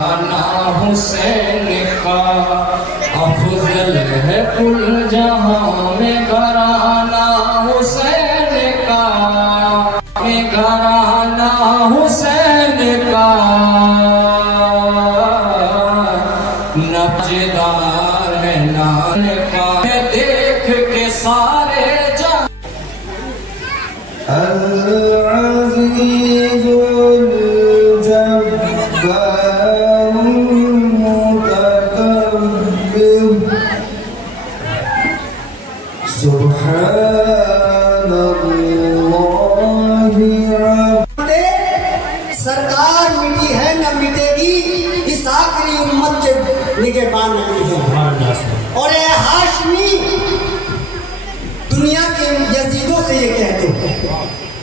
نا حسین کا افضل ہے کل جہاں میں گھرانہ حسین کا، میں گھرانہ حسین کا نبجدار ہے نان کا، دیکھ کے سارے جہاں العزیز الجبار المتکبر سبحان اللہ رب۔ سرکار مٹی ہے نہ مٹے گی، اس آخری امت کے نگہبان نبی ہے۔ اور اے ہاشمی دنیا کے یزیدوں سے یہ کہہ دو،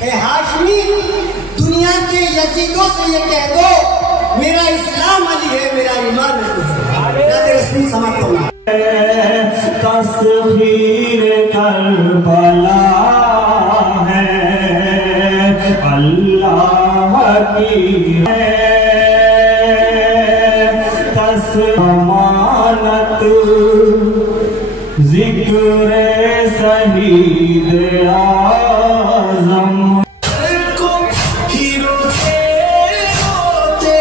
اے ہاشمی دنیا کے یزیدوں سے یہ کہہ دو میرا اسلام علی ہے، میرا ایمان علی ہے۔ نعت رسمی سماعت کرنا۔ تصویر کربلا ہے اللہ کی ہے، ضمانت ذکر شہید اعظم کو ہی روتے روتے۔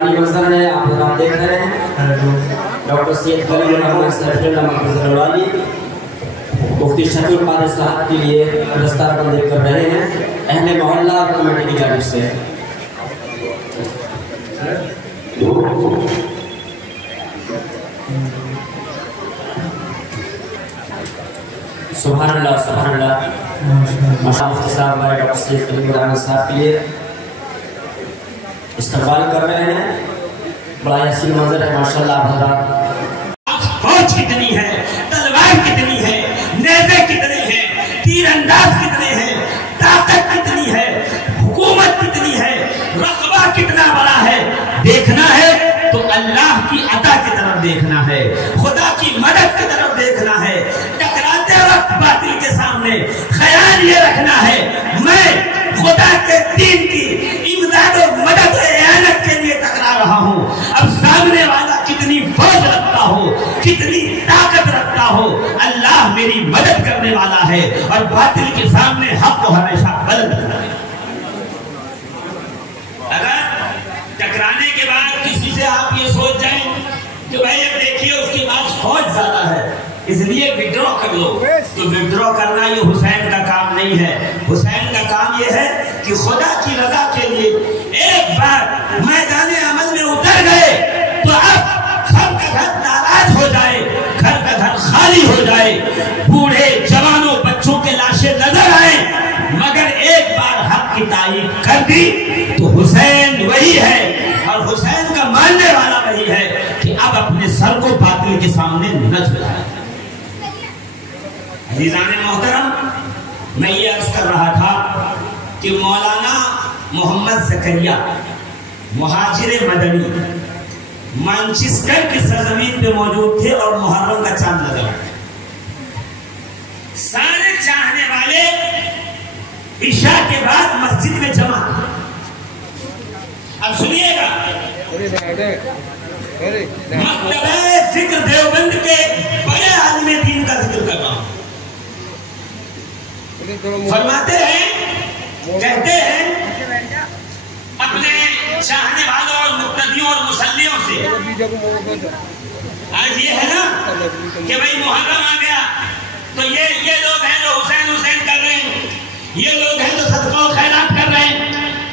منظر ہے آپ حضرات دیکھ رہے ہیں، ڈاکٹر سید کلیم الرحمن صاحب مفتی شفیع القادر صاحب کے لیے دستار بندی کر رہے ہیں اہل محلہ اور کمیٹی کی جانب سے۔ سبحان اللہ سبحان اللہ۔ ماشاء مفتی صاحب ہمارے ڈاکٹر سید کلیم الرحمن صاحب کے لیے استقبال کر رہے ہیں، بڑا حسین منظر ہے ماشاءاللہ حضرات۔ فوج کتنی ہے، تلوار کتنی ہے، نیزے کتنے ہیں، تیر انداز کتنے ہیں، طاقت کتنی ہے، حکومت کتنی ہے، رقبہ کتنا بڑا ہے، دیکھنا ہے تو اللہ کی عطا کی طرف دیکھنا ہے، خدا کی مدد کی طرف دیکھنا ہے۔ ٹکراتے وقت باطل کے سامنے خیال یہ رکھنا ہے میں خدا کے دین کی امداد و مدد و اعانت کے لیے ٹکرا رہا ہوں۔ اب سامنے والا کتنی فوج رکھتا ہو، کتنی طاقت رکھتا ہو، اللہ میری مدد کرنے والا ہے اور باطل کے سامنے حق کو ہمیشہ بلند رکھنا ہے۔ اگر ٹکرانے کے بعد کسی سے آپ یہ سوچ جائیں کہ بھائی اب دیکھیے اس کے بعد فوج زیادہ ہے اس لیے وڈرا کر لو، تو وڈرا کرنا یہ حسین کا کام نہیں ہے۔ حسین کا کام یہ ہے کہ خدا کی رضا کے لیے ایک بار میدان عمل میں اتر گئے تو اب گھر کا گھر ناراض ہو جائے، گھر کا گھر خالی ہو جائے، بوڑھے جوانوں بچوں کے لاشیں نظر آئیں، مگر ایک بار حق کی تائید کر دی تو حسین وہی ہے اور حسین کا ماننے والا وہی ہے کہ اب اپنے سر کو باطل کے سامنے نہ جھکائے۔ عزیزان محترم، میں یہ عرض کر رہا تھا کہ مولانا محمد زکریا مہاجر مدنی مانچسٹر کی سرزمین پہ موجود تھے اور محرم کا چاند نظر آیا۔ سارے چاہنے والے عشاء کے بعد مسجد میں جمع تھے۔ اب سنیے گا، مکتبہ فکر دیوبند کے بڑے عالم دین کا ذکر کر رہا ہوں۔ فرماتے ہیں، کہتے ہیں اپنے چاہنے والوں اور مقتدیوں اور مسلیوں سے، آج یہ ہے نا کہ بھئی محرم آ گیا تو یہ لوگ ہیں جو حسین حسین کر رہے ہیں، یہ لوگ ہیں جو صدقہ و خیرات کر رہے ہیں،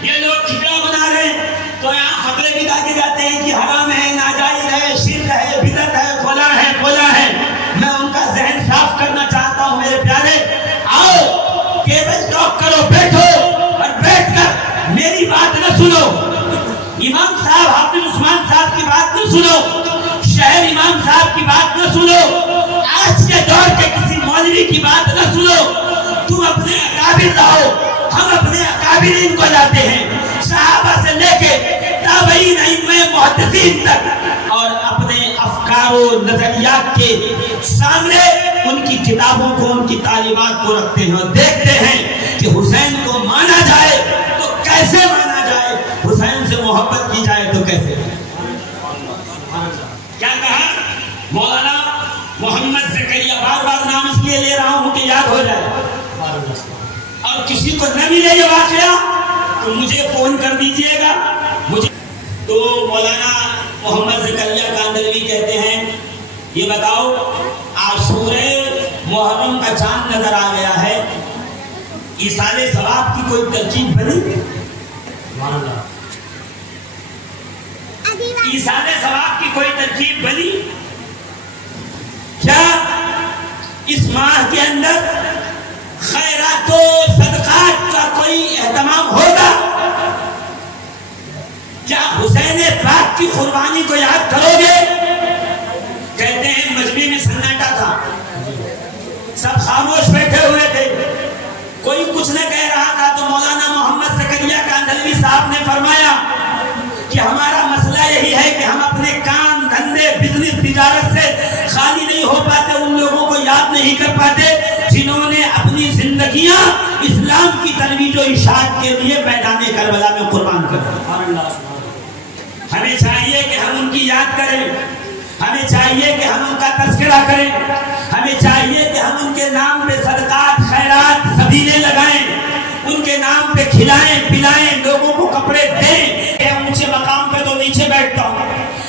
یہ لوگ کھچڑا بنا رہے ہیں، تو یہاں فتوے بھی ڈالے جاتے ہیں کہ حرام ہے، ناجائز ہے، شرک ہے، بدعت ہے، فلاں ہے فلاں ہے۔ میں ان کا ذہن صاف کرنا چاہتا ہوں میرے پیارے، آؤ کیبل ٹاک کرو، بیٹھو اور بیٹھ کر میری بات نہ سنو، امام صاحب حافظ عثمان صاحب کی بات نہ سنو، شہر امام صاحب کی بات نہ سنو، آج کے دور کے کسی مولوی کی بات نہ سنو، तुम अपने अकाबिर लाओ, हम अपने अकाबिरीन को लाते हैं, सहाबा से लेके ताबईन इमाम मुहद्दिसीन तक, और अपने अफकार और नजरियात के सामने उनकी किताबों को, उनकी तालीमात को रखते हैं और देखते हैं कि हुसैन को माना जाए तो कैसे माना जाए, हुसैन से मोहब्बत की जाए तो कैसे। क्या कहा मौलाना मोहम्मद ज़करिया, बार बार नाम इसलिए ले रहा हूं कि याद हो जाए, और किसी को न मिले ये वाकया तो मुझे फोन कर दीजिएगा। मुझे तो मौलाना मोहम्मद ज़करिया कांदलवी कहते हैं, ये बताओ आशूरे मुहर्रम का चांद नजर आ गया है, इसाले सवाब की कोई तरकीब बनी? इसाले सवाब की कोई तरकीब बनी क्या? इस माह के अंदर खैरातो सदकात का कोई एहतमाम होगा क्या? हुसैन पाक की कुर्बानी को याद करोगे? कहते हैं मजमे में सन्नाटा था, सब खामोश बैठे हुए थे, कोई कुछ न कह रहा था। तो मौलाना मोहम्मद ज़करिया कांदलवी साहब ने फरमाया कि हमारा मसला यही है कि हम अपने काम धंधे बिजनेस तिजारत से खाली नहीं हो पाते, उन लोगों को याद नहीं कर पाते जिन्होंने अपनी जिंदगियां इस्लाम की तजवीज़ और इशाअत के लिए मैदान करबला में कुर्बान कर दी। हमें चाहिए कि हम उनकी याद करें, हमें चाहिए कि हम उनका तज़किरा करें, हमें चाहिए कि हम उनके नाम पे सदकात खैरात सबीले लगाएं, उनके नाम पे खिलाएं पिलाएं, लोगों को कपड़े दें। ऊंचे मकाम पे तो नीचे बैठता हूँ,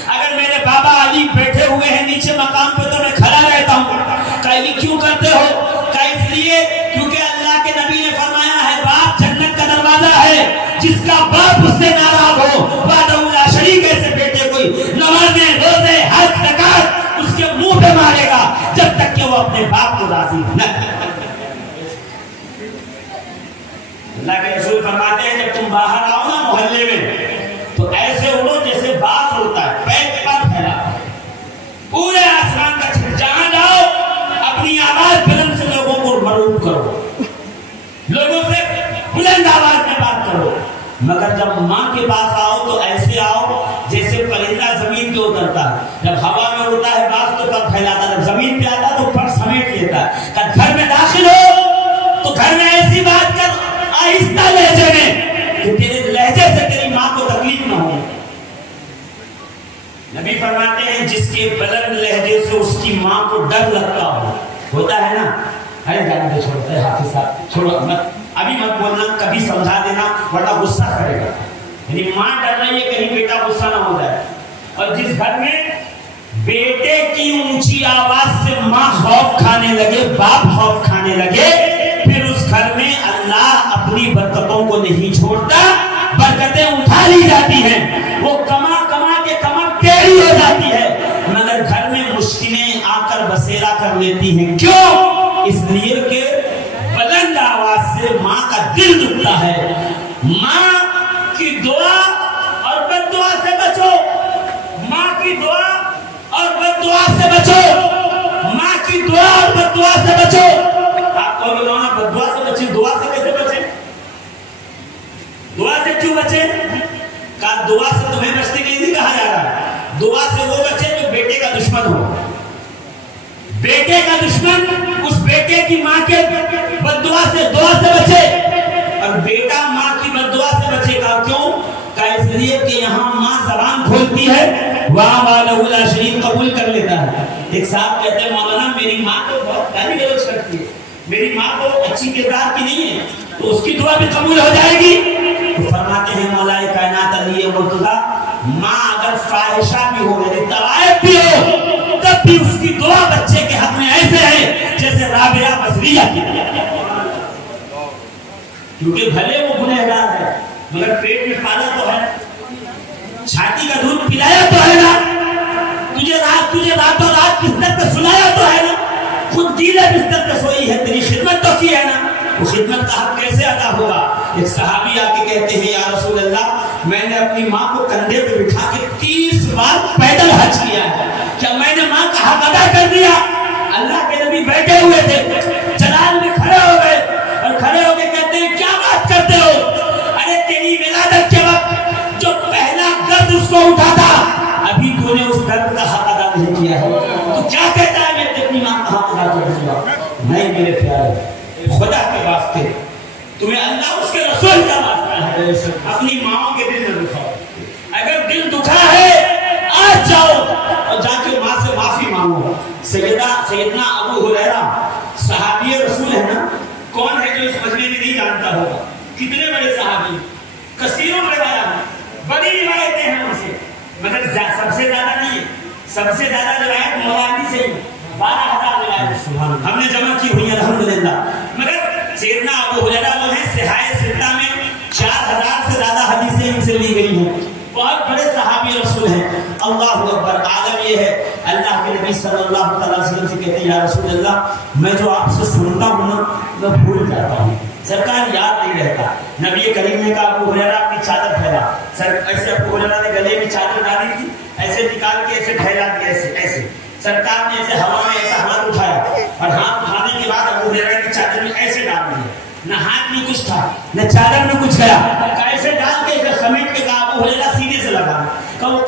अगर मेरे बाबा अली बैठे हुए हैं नीचे मकाम पे तो मैं खड़ा रहता हूँ। कहीं क्यों करते हो? क्या इसलिए क्योंकि अल्लाह के नबी ने फरमाया है बाप जन्नत का दरवाजा है, जिसका बाप उससे नाराज हो वादउल्ला शरीक ऐसे बेटे कोई नमाज़े रोजे हज ज़कात उसके मुंह पे मारेगा जब तक कि वो अपने बाप को राजी न करे। अल्लाह के रसूल फरमाते हैं जब तुम बाहर आओ ना मोहल्ले में तो ऐसे उड़ो जैसे बास उड़ता है, पैर पर फैला पूरे आसमान का, जहां जाओ अपनी आवाज बुलंद से लोगों को मरूब करो, लोगों से बुलंद आवाज में बात करो। मगर जब माँ के पास आओ तो ऐसे आओ जैसे परिंदा जमीन पे उतरता है, जब हवा में उड़ता है बास तो पर फैलाता, जब जमीन पे आता तो पर समेट लेता है। घर में दाखिल हो तो घर में ऐसी बात कर आहिस्ता लहजे में कि तेरे लहजे से तेरी माँ को तकलीफ ना हो। नबी फरमाते हैं जिसके बुलंद लहजे से उसकी माँ को डर लगता हो, होता है ना, अरे जाने दो छोड़ते हैं हाफिज साहब, छोड़ो मत, अभी मत बोलना, कभी समझा देना वरना गुस्सा करेगा। यानी माँ डर रही है कहीं बेटा गुस्सा ना हो जाए। और जिस घर में बेटे की ऊंची आवाज से माँ खौफ खाने लगे, बाप खौफ खाने लगे, फिर उस घर में अल्लाह अपनी बरकतों को नहीं छोड़ता, बरकतें उठा ली जाती हैं, वो कमा कमा के कमर टेढ़ी हो जाती है, मगर घर में मुश्किलें आकर बसेरा कर लेती हैं। क्यों? इसलिए कि बुलंद आवाज से माँ का दिल दुखता है। माँ की दुआ और बद्दुआ से बचो, माँ की दुआ और बद्दुआ से बचो, माँ की दुआ और बद्दुआ से बचो। आप कहोगे ना बद्दुआ से बचे, दुआ से कैसे बचे? दुआ से क्यों बचे? का दुआ से तुम्हें बचने के लिए नहीं कहा जा रहा, दुआ से वो बचे जो बेटे का दुश्मन हो। बेटे का दुश्मन उस बेटे की माँ के बद्दुआ से, दुआ से बचे, और बेटा माँ की बद्दुआ से बचेगा। क्यों? का इसलिए कि यहाँ माँ जबान खोलती है, वाह वाला शरीफ कबूल कर लेता है। एक साहब कहते हैं मौलाना मेरी माँ तो बहुत गाली गलौज करती है, मेरी माँ तो अच्छी किरदार की नहीं है, तो उसकी दुआ भी कबूल हो जाएगी। तो फरमाते हैं मौलाए कायनात अली मुर्तज़ा, माँ अगर फाहिशा भी हो, यदि तवायब भी हो, तब भी उसकी दुआ बच्चे के हक में ऐसे है जैसे राबिया बसरिया की, क्योंकि भले वो गुनहगार है मगर पेट में पाला तो है, छाती का दूध पिलाया तो है ना, तुझे रातों रात बिस्तर पे सुलाया तो है ना, खुद गीले बिस्तर पे सोई है, तेरी खिदमत तो की है ना, वो खिदमत का हक कैसे अदा होगा? एक सहाबी आके कहते हैं या रसूल अल्लाह, मैंने अपनी माँ को कंधे पे बिठा के 30 बार पैदल हज किया है, क्या मैंने माँ का हक अदा कर दिया? अल्लाह के नबी बैठे हुए थे, जलाल में खड़े हो गए तूने उस दर्द का हक अदा नहीं किया है तो क्या कहता है मैं अपनी मां का हक अदा कर दूंगा? नहीं मेरे प्यारे, खुदा के वास्ते तुम्हें अल्लाह उसके रसूल का वास्ता है, अपनी माओ के दिल न दुखाओ। अगर दिल दुखा है आज जाओ और जाके माँ से माफी मांगो। सैयदना अबू हुरैरा सहाबी रसूल है ना, कौन है जो इस मजमे में नहीं जानता होगा? कितने बड़े सहाबी, कसीरों रिवायत, बड़ी रिवायतें हैं उनसे, मगर सबसे ज्यादा नहीं, सबसे ज्यादा रिवायत मौलानी से ही 12,000 रिवायत हमने जमा की हुई अल्हम्दुलिल्लाह। मगर सैयदना अबू हुरैरा जो है सिहाए सित्ता में 4,000 से ज्यादा हदीसें इनसे ली गई हैं। बहुत बड़े सहाबी रसूल हैं। अल्लाहु अकबर। आलम ये है अल्लाह के नबी सल्लल्लाहु अलैहि वसल्लम से कहते हैं या रसूल अल्लाह मैं जो आपसे सुनता हूँ ना मैं भूल जाता हूँ, सरकार याद नहीं रहता। नबी करीम ने कहा अबू हुरैरा अपनी चादर फैला। सर ऐसे अबू हुरैरा ने गले में चादर डाली थी, ऐसे निकाल के ऐसे फैला दिया, ऐसे ऐसे सरकार ने ऐसे हवा में ऐसा हाथ उठाया और हाथ उठाने के बाद अबू हुरैरा की चादर में ऐसे डाल दिया। न हाथ में कुछ था न चादर में कुछ गया, ऐसे डाल के ऐसे समेट के कहा अबू हुरैरा सीने से लगा। कहा वो